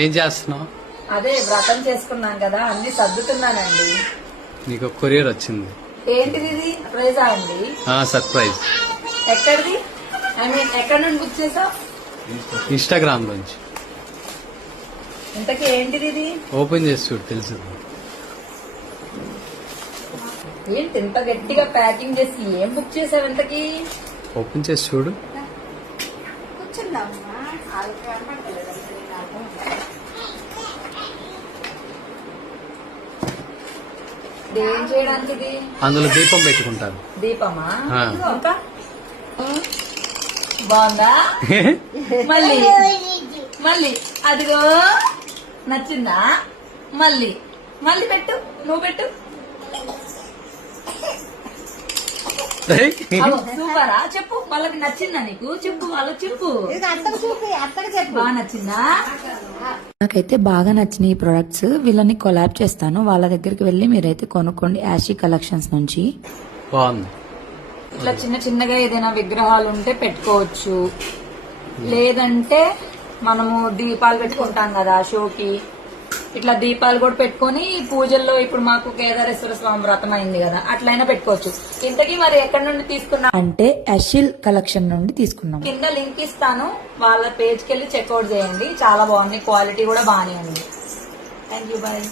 ఏం చేస్తున్నావు? అదే వ్రతం చేసుకున్నాం కదా, అన్ని సర్దుతున్నానండి. నీకు కొరియర్ వచ్చింది. ఏంటిది ఇది? సర్ప్రైజా అండి? సర్ప్రైజ్. ఎక్కడిది? ఐ మీన్ ఎక్కడ నుండి బుక్ చేసావు? ఇన్స్టాగ్రామ్ నుంచి. ఇంతకీ ఏంటిది ఇది? ఓపెన్ చేసి చూడు తెలుసు. ఏంటి ఇంత గట్టిగా ప్యాకింగ్ చేసి ఏం బుక్ చేసావు ఇంతకీ? ఓపెన్ చేసి చూడు. ఏం చేయడానికి ఇది? అందులో దీపం పెట్టుకుంటారు. దీపమా? ఇంకా బాగుందా? మళ్ళీ మళ్ళీ అదిగో నచ్చిందా? మళ్ళీ మళ్ళీ పెట్టు, నువ్వు పెట్టు. సూపరా? చెప్పు వాళ్ళకి నచ్చిందా? నీకు చెప్పు, వాళ్ళకి చెప్పు. బాగా నచ్చిందా? నాకైతే బాగా నచ్చిన ఈ ప్రొడక్ట్స్ వీళ్ళని కొలాబ్ చేస్తాను. వాళ్ళ దగ్గరికి వెళ్ళి మీరైతే కొనుక్కోండి యాషీ కలెక్షన్స్ నుంచి. బాగుంది. ఇట్లా చిన్న చిన్నగా ఏదైనా విగ్రహాలు ఉంటే పెట్టుకోవచ్చు, లేదంటే మనము దీపాలు పెట్టుకుంటాం కదా షోకి, ఇట్లా దీపాలు కూడా పెట్టుకొని పూజల్లో ఇప్పుడు మాకు కేదారేశ్వర స్వామి వ్రతం అయింది కదా, అట్లయినా పెట్టుకోవచ్చు. ఇంతకీ మరి ఎక్కడి నుండి తీసుకున్నా అంటే యాషిల్ కలెక్షన్ నుండి తీసుకున్నాం. కింద లింక్ ఇస్తాను, వాళ్ళ పేజ్కి వెళ్ళి చెక్అవుట్ చేయండి. చాలా బాగుంది, క్వాలిటీ కూడా బాగానే ఉంది. Thank you, bye.